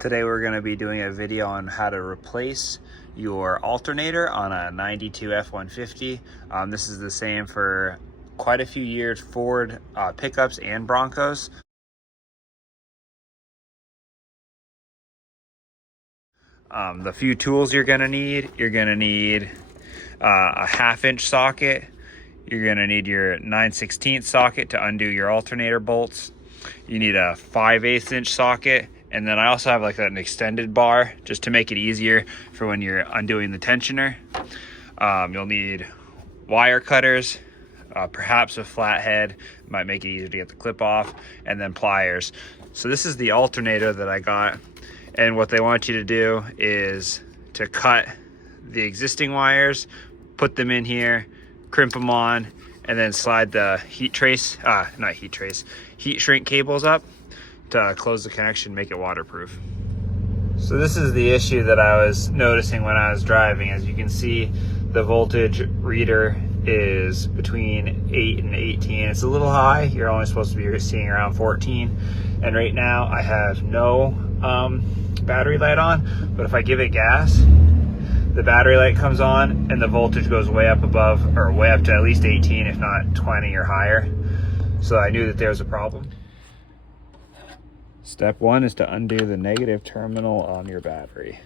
Today we're going to be doing a video on how to replace your alternator on a 92 F-150. This is the same for quite a few years Ford pickups and Broncos. The few tools you're going to need a 1/2 inch socket. You're going to need your 9/16 socket to undo your alternator bolts. You need a 5/8 inch socket. And then I also have like an extended bar just to make it easier for when you're undoing the tensioner. You'll need wire cutters, perhaps a flathead, might make it easier to get the clip off, and then pliers. So this is the alternator that I got. And what they want you to do is to cut the existing wires, put them in here, crimp them on, and then slide the heat shrink cables up to close the connection, make it waterproof. So this is the issue that I was noticing when I was driving. As you can see, the voltage reader is between 8 and 18. It's a little high. You're only supposed to be seeing around 14. And right now I have no battery light on, but if I give it gas, the battery light comes on and the voltage goes way up above, or way up to at least 18, if not 20 or higher. So I knew that there was a problem. Step one is to undo the negative terminal on your battery.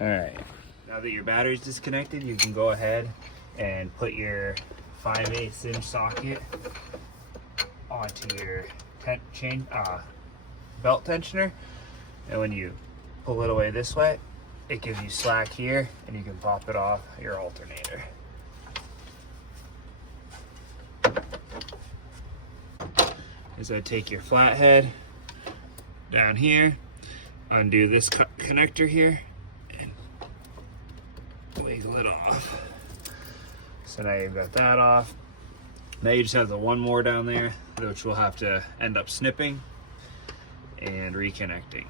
All right, now that your battery's disconnected, you can go ahead and put your 5/8 inch socket onto your belt tensioner, and when you pull it away this way, it gives you slack here, and you can pop it off your alternator. As I take your flathead down here, undo this connector here, and wiggle it off. So now you've got that off. Now you just have the one more down there, which we'll have to end up snipping and reconnecting.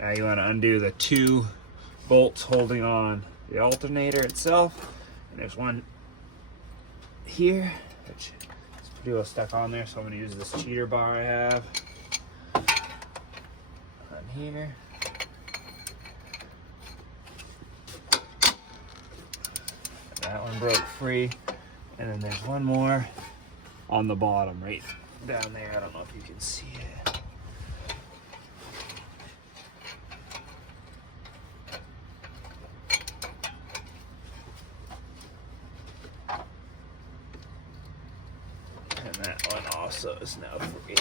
Now you want to undo the 2 bolts holding on the alternator itself. And there's one here, which is pretty well stuck on there, so I'm going to use this cheater bar I have on here. That one broke free. And then there's one more on the bottom right down there. I don't know if you can see it. And that one also is now free.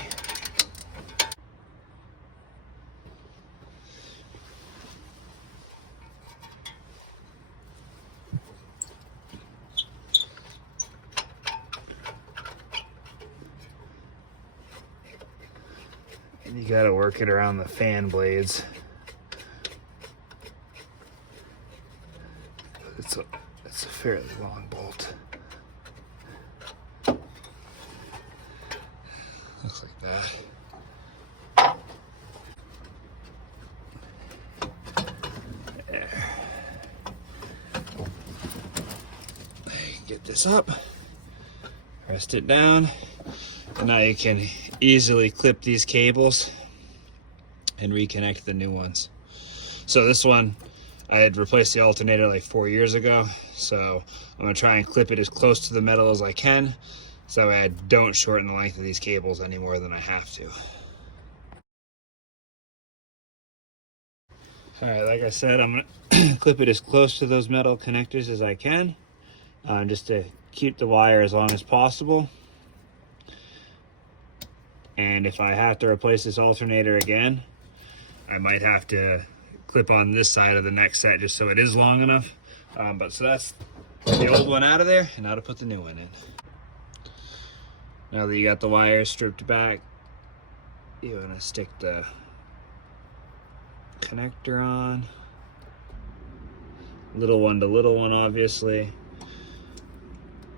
And you gotta work it around the fan blades. It's a fairly long bolt. Looks like that. There. Get this up, rest it down, and now you can easily clip these cables and reconnect the new ones. So this one, I had replaced the alternator like 4 years ago, so I'm gonna try and clip it as close to the metal as I can, so that way I don't shorten the length of these cables any more than I have to. All right, like I said, I'm gonna clip it as close to those metal connectors as I can, just to keep the wire as long as possible. And if I have to replace this alternator again, I might have to clip on this side of the next set just so it is long enough. But so that's the old one out of there, and now to put the new one in. Now that you got the wires stripped back, you want to stick the connector on. Little one to little one, obviously.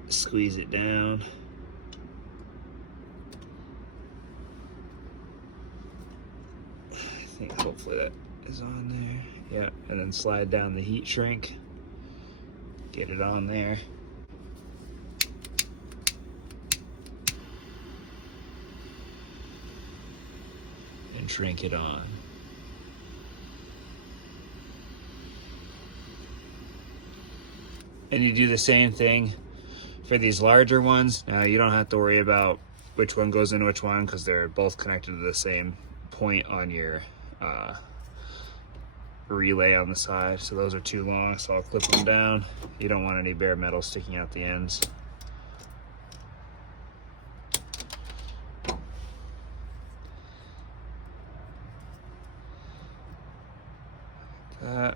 Squeeze it down. I think hopefully that is on there. Yep, and then slide down the heat shrink. Get it on there. And shrink it on. And you do the same thing for these larger ones. Now you don't have to worry about which one goes in which one because they're both connected to the same point on your relay on the side. So those are too long, so I'll clip them down. You don't want any bare metal sticking out the ends. That.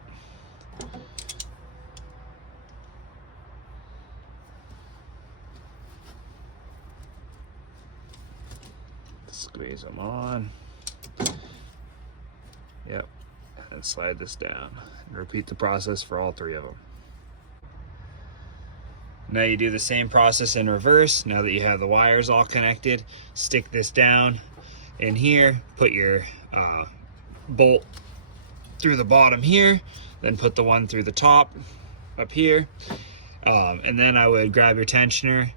Squeeze them on. Yep. And slide this down. And repeat the process for all three of them. Now you do the same process in reverse. Now that you have the wires all connected, stick this down in here, put your bolt through the bottom here, then put the one through the top up here. And then I would grab your tensioner,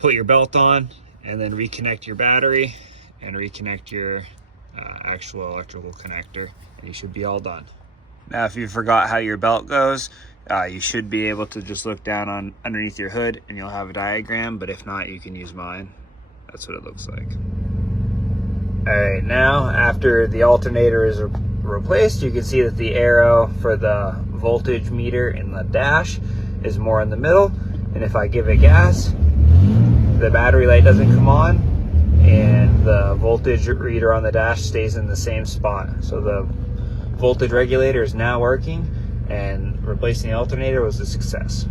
put your belt on, and then reconnect your battery and reconnect your actual electrical connector, and you should be all done. Now if you forgot how your belt goes, you should be able to just look down on underneath your hood and you'll have a diagram, but if not, you can use mine. That's what it looks like. All right, now after the alternator is replaced, you can see that the arrow for the voltage meter in the dash is more in the middle, and if I give it gas, the battery light doesn't come on and the voltage reader on the dash stays in the same spot. So the voltage regulator is now working, and replacing the alternator was a success.